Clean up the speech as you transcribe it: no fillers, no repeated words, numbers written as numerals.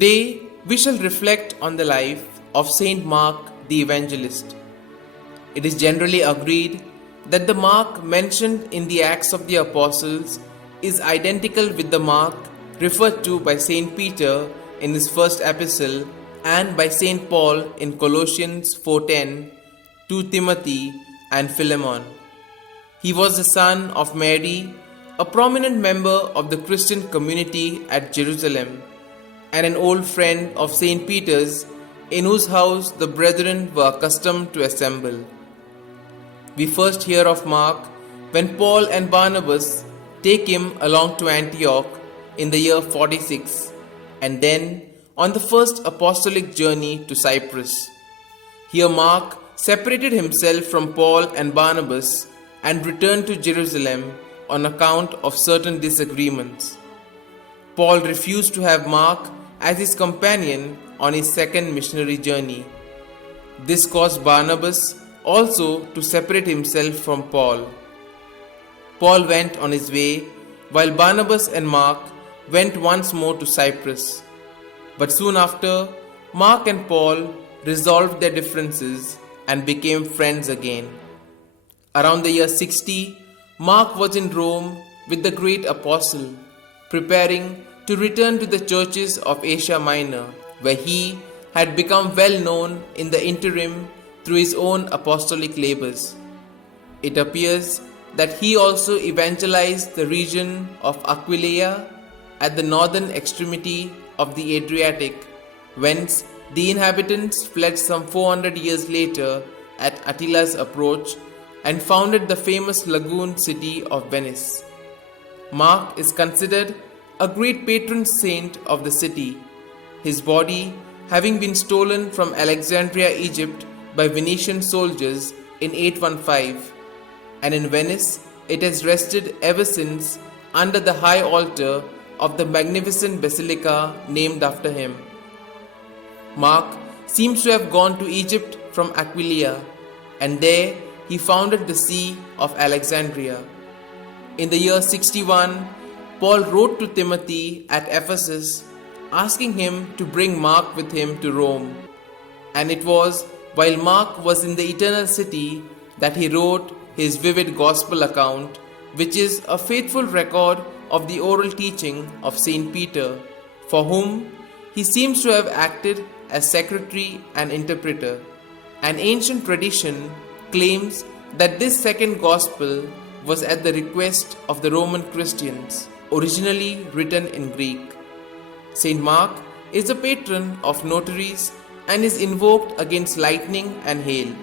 Today, we shall reflect on the life of St Mark the Evangelist. It is generally agreed that the Mark mentioned in the Acts of the Apostles is identical with the Mark referred to by St Peter in his first epistle and by St Paul in Colossians 4:10, 2 Timothy and Philemon. He was the son of Mary, a prominent member of the Christian community at Jerusalem, and an old friend of St. Peter's, in whose house the brethren were accustomed to assemble. We first hear of Mark when Paul and Barnabas take him along to Antioch in the year 46, and then on the first apostolic journey to Cyprus. Here Mark separated himself from Paul and Barnabas and returned to Jerusalem on account of certain disagreements. Paul refused to have Mark as his companion on his second missionary journey. This caused Barnabas also to separate himself from Paul. Paul went on his way, while Barnabas and Mark went once more to Cyprus. But soon after, Mark and Paul resolved their differences and became friends again. Around the year 60, Mark was in Rome with the great apostle, preparing to return to the churches of Asia Minor, where he had become well known in the interim through his own apostolic labors. It appears that he also evangelized the region of Aquileia at the northern extremity of the Adriatic, whence the inhabitants fled some 400 years later at Attila's approach and founded the famous lagoon city of Venice. Mark is considered a great patron saint of the city, his body having been stolen from Alexandria, Egypt by Venetian soldiers in 815, and in Venice it has rested ever since under the high altar of the magnificent basilica named after him. Mark seems to have gone to Egypt from Aquileia, and there he founded the See of Alexandria. In the year 61, Paul wrote to Timothy at Ephesus asking him to bring Mark with him to Rome, and it was while Mark was in the eternal city that he wrote his vivid gospel account, which is a faithful record of the oral teaching of St. Peter, for whom he seems to have acted as secretary and interpreter. An ancient tradition claims that this second gospel was at the request of the Roman Christians, originally written in Greek. St. Mark is the patron of notaries and is invoked against lightning and hail.